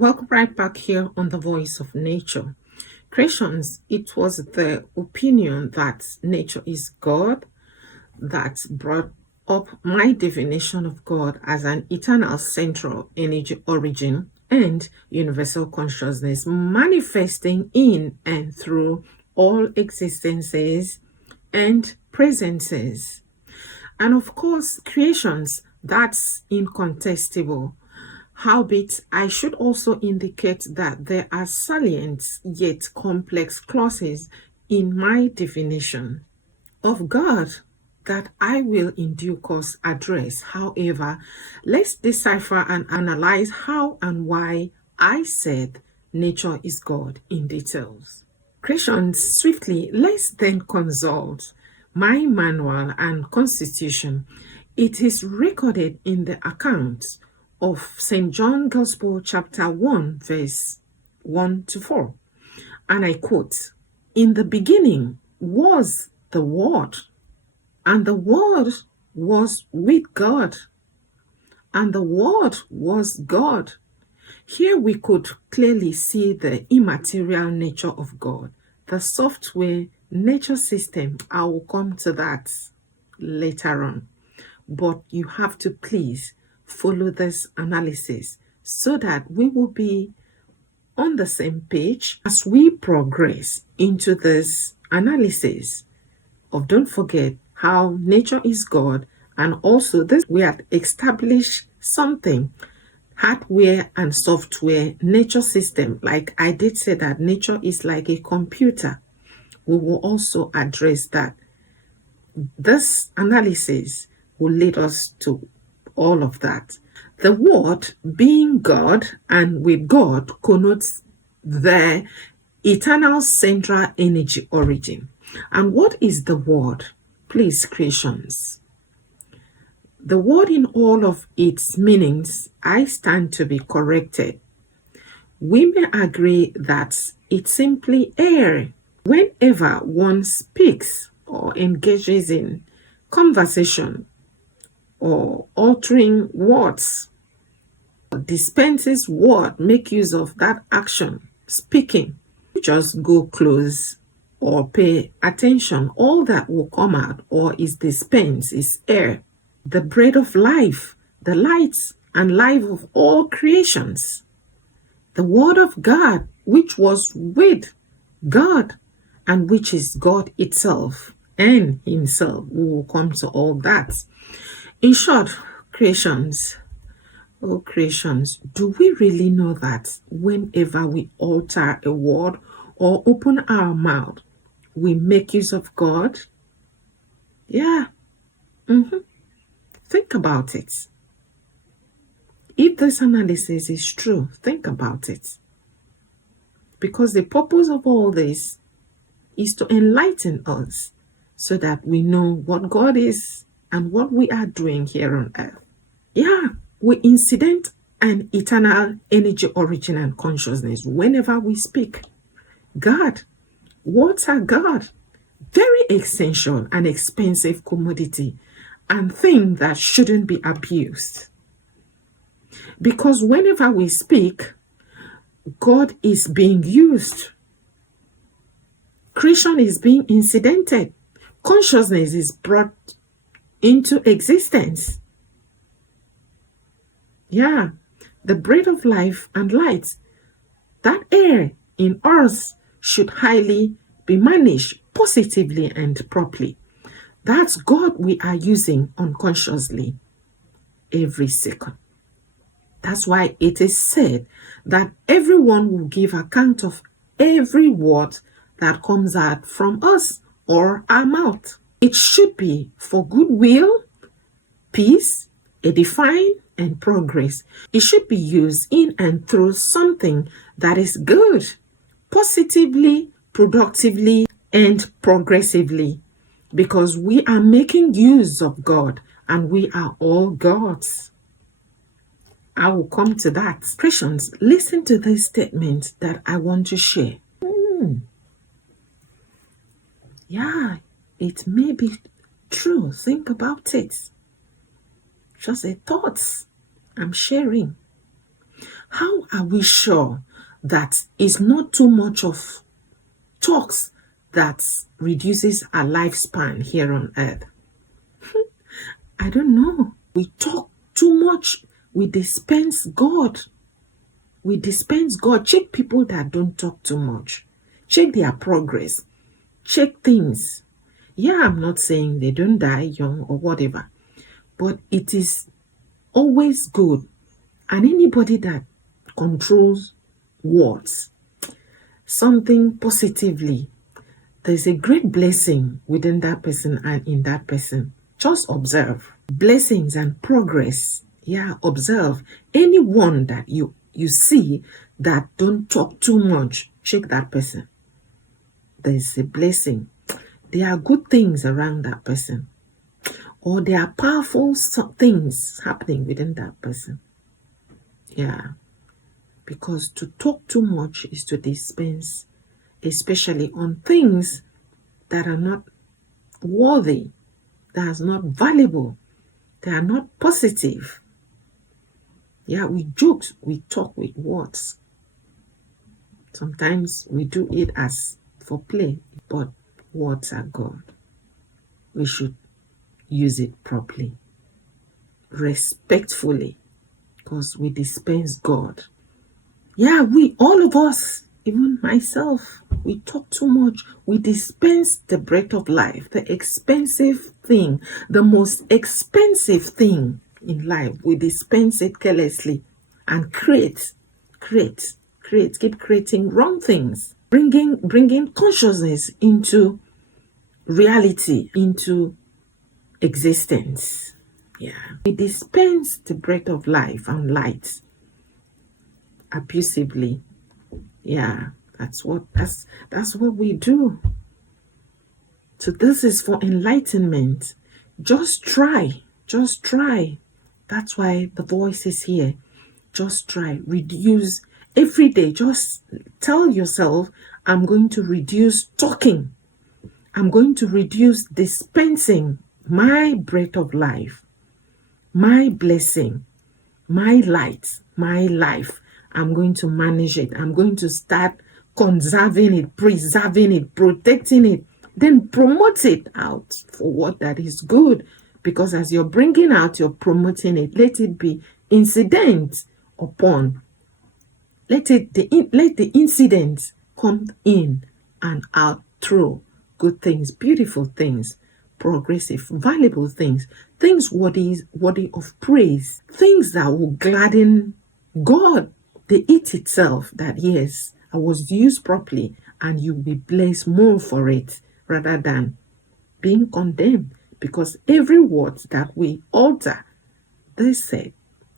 Welcome right back here on the Voice of Nature. Creations, it was the opinion that nature is God that brought up my definition of God as an eternal central energy origin and universal consciousness manifesting in and through all existences and presences. And of course, creations, that's incontestable. Howbeit, I should also indicate that there are salient yet complex clauses in my definition of God that I will in due course address. However, let's decipher and analyze how and why I said nature is God in details. Christians, swiftly, let's then consult my manual and constitution. It is recorded in the account of St. John Gospel chapter 1 verse 1 to 4. And I quote, "In the beginning was the Word, and the Word was with God, and the Word was God." Here we could clearly see the immaterial nature of God, the software nature system. I will come to that later on. But you have to please follow this analysis so that we will be on the same page as we progress into this analysis of, don't forget, how nature is God, and also this we have established something, hardware and software nature system. Like I did say that nature is like a computer. We will also address that. This analysis will lead us to all of that. The Word being God and with God connotes the eternal central energy origin. And what is the Word? Please, creations. The Word in all of its meanings, I stand to be corrected. We may agree that it's simply air. Whenever one speaks or engages in conversation or altering words, dispenses word, make use of that action, speaking, just go close or pay attention. All that will come out or is dispensed is air, the breath of life, the light and life of all creations. The Word of God, which was with God and which is God itself and Himself. We will come to all that. In short, creations, oh creations, do we really know that whenever we alter a word or open our mouth, we make use of God? Yeah. Think about it. If this analysis is true, think about it. Because the purpose of all this is to enlighten us so that we know what God is and what we are doing here on earth. Yeah, we incident an eternal energy origin and consciousness whenever we speak. God, words are God, very essential and expensive commodity and thing that shouldn't be abused. Because whenever we speak, God is being used. Creation is being incidented. Consciousness is brought into existence. Yeah, the breath of life and light, that air in us should highly be managed positively and properly. That's God we are using unconsciously every second. That's why it is said that everyone will give account of every word that comes out from us or our mouth. It should be for goodwill, peace, edifying, and progress. It should be used in and through something that is good, positively, productively, and progressively, because we are making use of God and we are all God's. I will come to that. Christians, listen to this statement that I want to share. Yeah, it may be true. Think about it. Just a thoughts I'm sharing. How are we sure that it's not too much of talks that reduces our lifespan here on earth? I don't know. We talk too much. We dispense God. We dispense God. Check people that don't talk too much. Check their progress. Check things. Yeah, I'm not saying they don't die young or whatever, but it is always good. And anybody that controls words, something positively, there's a great blessing within that person and in that person. Just observe blessings and progress. Yeah, observe anyone that you see that don't talk too much. Check that person. There's a blessing. There are good things around that person, or there are powerful things happening within that person. Yeah, because to talk too much is to dispense, especially on things that are not worthy, that are not valuable, that are not positive. Yeah, we joke, we talk with words. Sometimes we do it as for play, but words are God. We should use it properly, respectfully, because we dispense God. Yeah, we, all of us, even myself, we talk too much. We dispense the breath of life, the expensive thing, the most expensive thing in life. We dispense it carelessly and create, keep creating wrong things, bringing consciousness into reality, into existence. Yeah, we dispense the breath of life and light abusively. Yeah, that's what we do. So this is for enlightenment. Just try. That's why the voice is here. Just try. Reduce every day. Just tell yourself, I'm going to reduce talking. I'm going to reduce dispensing my breath of life, my blessing, my light, my life. I'm going to manage it. I'm going to start conserving it, preserving it, protecting it, then promote it out for what that is good. Because as you're bringing out, you're promoting it. Let it be incident upon. Let the incident come in and out through good things, beautiful things, progressive, valuable things, things worthy of praise, things that will gladden God, the it itself, that yes, I was used properly and you'll be blessed more for it, rather than being condemned. Because every word that we utter, they said,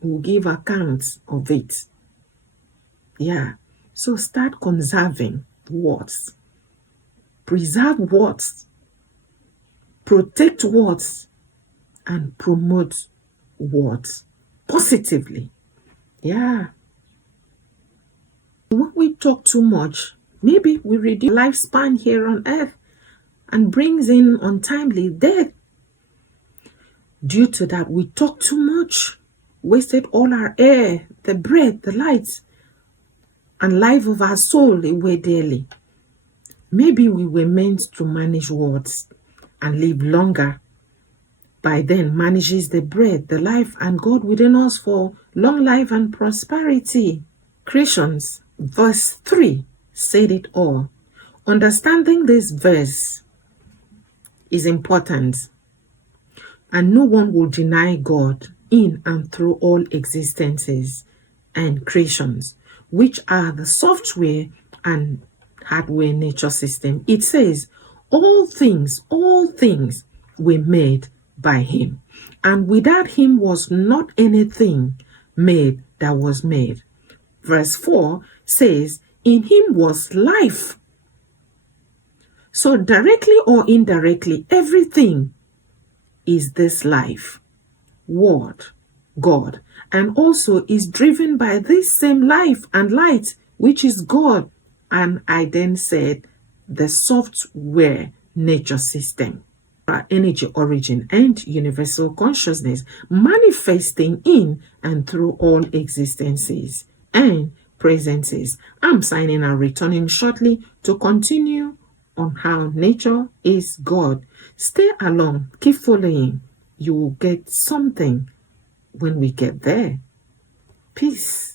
we'll give accounts of it. Yeah, so start conserving words, preserve words, protect words, and promote words positively. Yeah. When we talk too much, maybe we reduce lifespan here on earth and brings in untimely death. Due to that, we talk too much, wasted all our air, the breath, the light, and life of our soul away daily. Maybe we were meant to manage words and live longer. By then manages the breath, the life, and God within us for long life and prosperity. Creations, verse 3, said it all. Understanding this verse is important, and no one will deny God in and through all existences and creations, which are the software and hardware nature system. It says, all things were made by him, and without him was not anything made that was made. Verse 4 says, in him was life. So directly or indirectly, everything is this life, word, God, and also is driven by this same life and light, which is God. And I then said, the software nature system, energy origin and universal consciousness, manifesting in and through all existences and presences. I'm signing and returning shortly to continue on how nature is God. Stay along, keep following. You will get something when we get there. Peace.